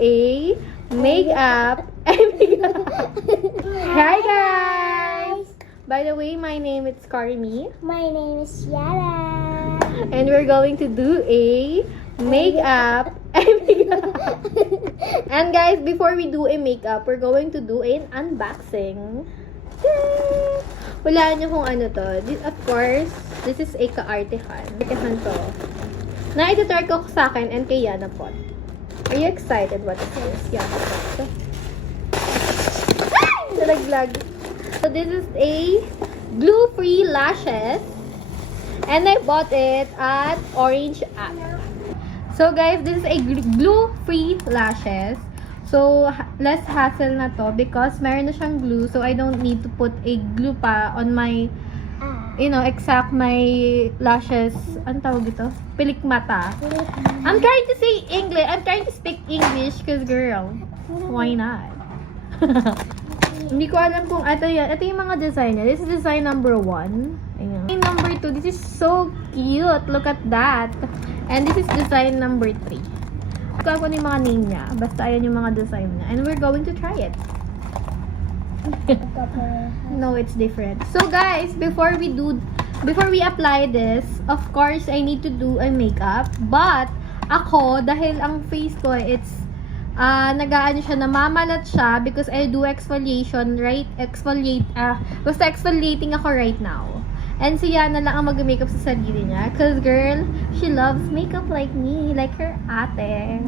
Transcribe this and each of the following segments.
a makeup and Hi guys! By the way, my name is Karimi. My name is Yara. And we're going to do a makeup and And guys, before we do a makeup, we're going to do an unboxing. Yay! Wala niyo kung ano to. Of course, this is a kaartehan. Artehan to. Na-ititar ko sa akin and kay Yana po. Are you excited what it is? Yana po. Ay! Nalaglag. So this is a glue-free lashes. And I bought it at Orange app. So guys, this is a glue-free lashes. So less hassle na to because meron na siyang glue, so I don't need to put a glue pa on my, exact my lashes. Ano tawag ito? Pilik mata. I'm trying to say English. I'm trying to speak English because girl, why not? Hindi ko alam kung ito yan. Ito yung mga design niya. This is design number 1. Ayan. Number 2. This is so cute. Look at that. And this is design number 3. Ito ako yung mga name niya. Basta ayan yung mga design niya. And we're going to try it. No, it's different. So guys, before we apply this, of course, I need to do a makeup. But, ako, dahil ang face ko, it's nagaano siya, namamalat siya because I do exfoliation, right? Basta exfoliating ako right now. And si Yana lang ang mag-makeup sa sarili niya. Cause girl, she loves makeup like me. Like her ate.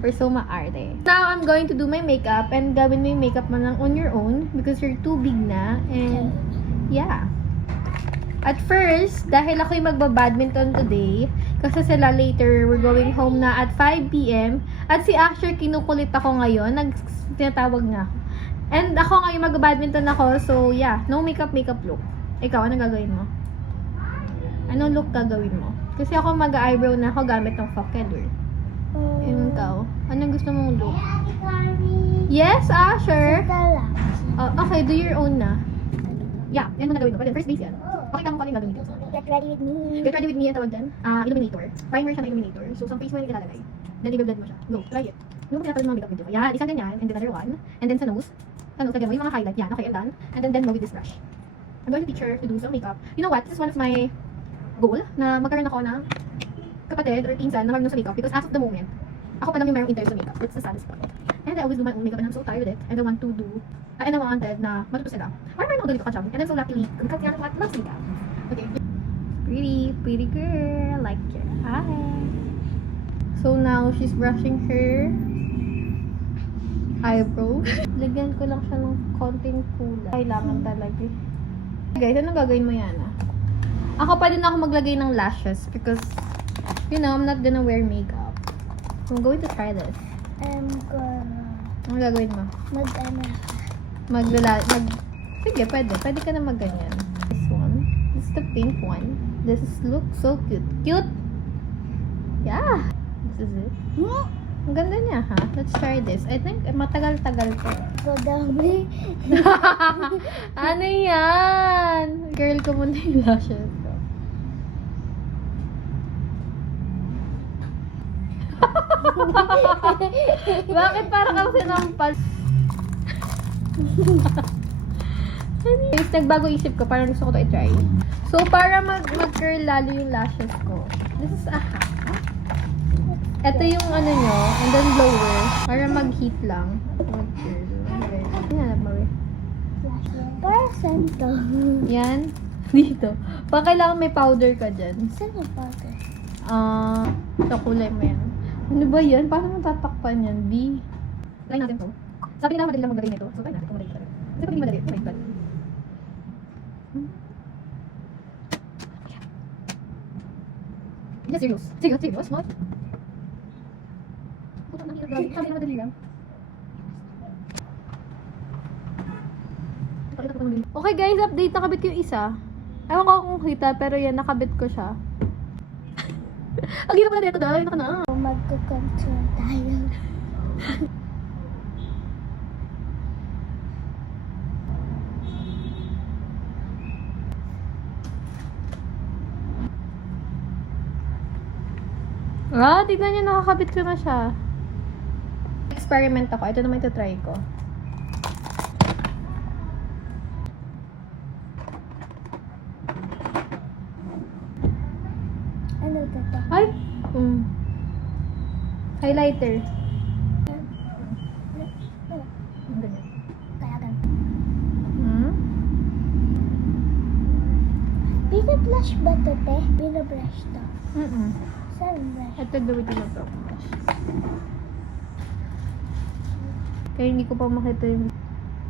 We're so maarte. Now, I'm going to do my makeup. And gawin mo yung makeup mo lang on your own. Because you're too big na. And, yeah. At first, dahil ako yung magba-badminton today, kasi sila later, we're going home na at 5 p.m. At si Asher, kinukulit ako ngayon. Tinatawag na ako. And ako ngayon mag-badminton ako. So, yeah. No makeup look. Ikaw, anong gagawin mo? Anong look gagawin mo? Kasi ako mag-eyebrow na ako gamit ng Focalure. And ikaw, anong gusto mong look? Yes, Asher? Oh, okay, do your own na. Yeah, yan muna gawin ko. But then, first base yan. Pakita mo kung ano yung gagawin ko. Get ready with me. Get ready with me, ang tawag dyan. Illuminator. Primer siya na illuminator. So, sa face mo yung ilalagay. Then, i-blend mo siya. Go, try it. Ano mo pinapalad mga makeup video? Yan, isa ganyan. And then, another one. And then, sa nose. Lagyan mo yung mga highlight. Yan, okay, I'm done. And then mo with this brush. I'm going to teach her to do some makeup. You know what? This is one of my goal na magkaroon ako ng kapatid or pinsan na marunong sa makeup because as of the moment, ako pa lang yung mayroong interest sa makeup. That's the saddest part. And I always do my own makeup and I'm so tired of it. And I want to do, and I wanted na matuto sila. Why am I not ganito ka-chum? And I'm so luckily, because yan what loves makeup. Okay. Pretty girl. Like your eye. So now, she's brushing her eyebrow. Lagyan ko lang siya ng konting kulay. Kailangan talaga. Guys, anong gagawin mo yan Ako pa din ako maglagay ng lashes because, I'm not gonna wear makeup. So, I'm going to try this. Anong gagawin mo? Sige, pwede. Pwede ka na magganyan. This one. This is the pink one. This looks so cute. Cute? Yeah. This is it. Ang ganda niya, ha? Let's try this. I think matagal-tagal to. So dami. Ano yan? Girl ko muna yung lashes ko. Bakit parang kang sinampal? Nagbago isip ko. Parang gusto ko to i-try. So, para mag-curl lalo yung lashes ko. This is a hack. Ito yung ano nyo, and then blower, para mag-heat lang. Para saan to? Yan. Dito. Pa kailangan may powder ka dyan. Saan yung powder? Sa kulay mo yan. Ano ba yan? Paano mo tatakpan yan, B? Try natin to. Sabi nila madali lang maglagay nito. So, try natin kung madali talaga. Kasi pag hindi madali, try natin. Hindi, serious. Serious? What? Sabi na madali lang. Okay guys, update. Nakabit ko yung isa. Ewan ko kung kita, pero yan, nakabit ko siya. Ang hirap na dito dahil, naka na. Magkukontrol tayo. Tignan niyo, nakakabit ko na siya. mag-experiment ako. Ito naman ito-try ko. Ano to? Ay! Highlighter. Kaya ganun. Hmm? Bina-blush ba to, te? Bina-blush to. Saan blush? Ito gawin na to. Kaya hindi ko pa makita yung...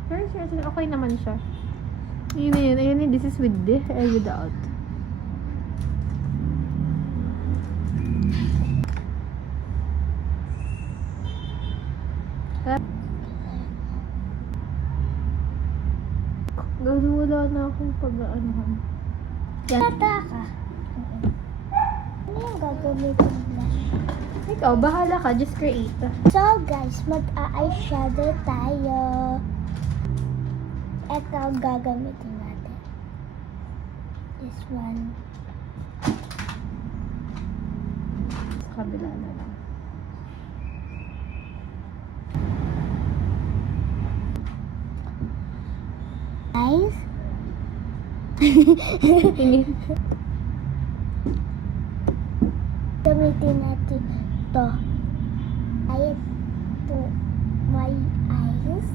Pero seriously, okay naman siya. Yun na yun. Ayun yun. This is with the or without. Gano'n wala na akong pag-aanohan. Yan. Bata ka. Ano yung gagamitin blush? Ikaw, bahala ka. Just create. So guys, mag-eyeshadow tayo. Ito ang gagamitin natin. This one. Sa kabila na lang. Eyes. Tingin. Gamitin natin to. Ay, to my eyes.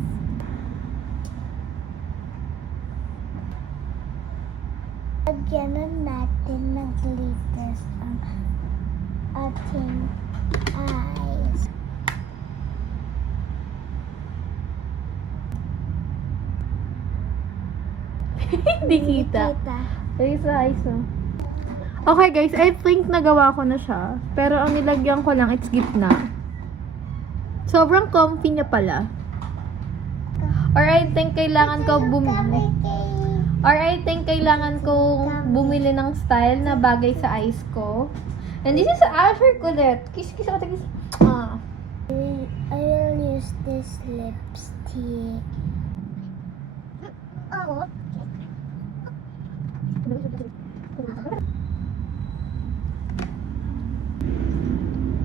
Lagyan natin ng glitters ang ating eyes. Hindi kita. Kita. Ayos na, ayos na. Okay guys, I think nagawa ko na siya. Pero ang nilagyan ko lang, it's gitna. Sobrang comfy niya pala. Or I think kailangan ko bumili ng style na bagay sa eyes ko. And this is Asher Colette. Kiss ako. Kiss. Ah. I will use this lipstick. Oh.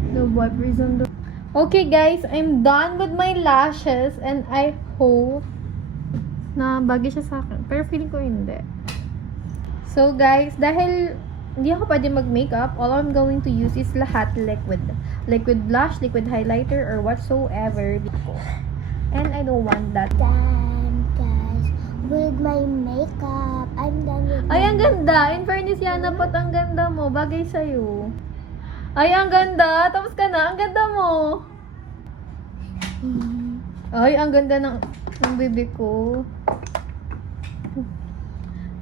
No wipers on the... Okay guys, I'm done with my lashes and I hope na bagay siya sa akin. Pero feeling ko hindi. So guys, dahil hindi ako pwede mag-makeup, all I'm going to use is lahat liquid. Liquid blush, liquid highlighter, or whatsoever. And I don't want that. Done, guys. With my makeup. I'm done with Ay, ang ganda! In fairness, Yana, pat ang ganda mo. Bagay sa'yo. Ay, ang ganda! Tapos ka na. Ang ganda mo! Ay, ang ganda ng bibig ko.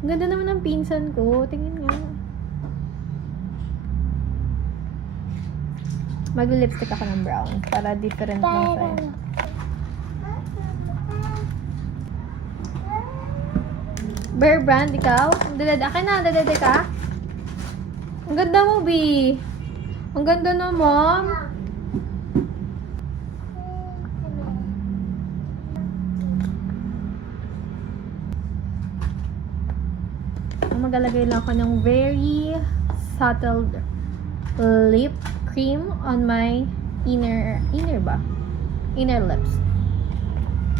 Ang ganda naman ng pinsan ko. Tingin nga. Mag-lipstick ako ng brown para different na sa'yo. Bear Brand, ikaw? Akin na, dadada ka? Ang ganda mo, B. Ang ganda naman. Magalagay lang ako ng very subtle lip cream on my inner lips.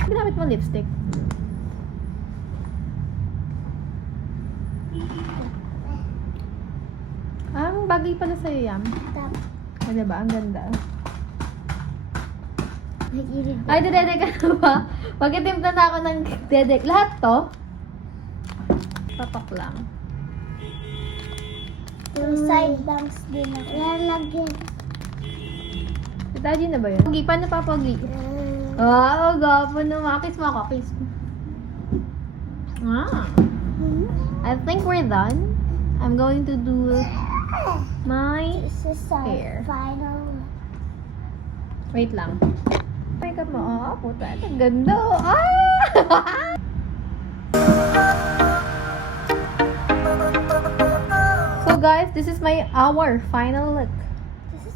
Ginamit mo lipstick. Ang bagay pala sa'yo yan. Tap. O, diba? Ang ganda. Nag-irid. Ay, dedek ka na ba? Magkitimpla na ako ng dedek. Lahat to? Papak lang. Yung side bangs din ako. Lalagyan. Si Daddy na ba yun? Pogi, paano pa pogi? Ah, gapo na. Kiss mo ako, kiss mo. Ah. I think we're done. I'm going to do my This is our hair. final. Wait lang. Makeup mo. Oh, puta. Ang ganda. Ah! So guys, this is our final look. This is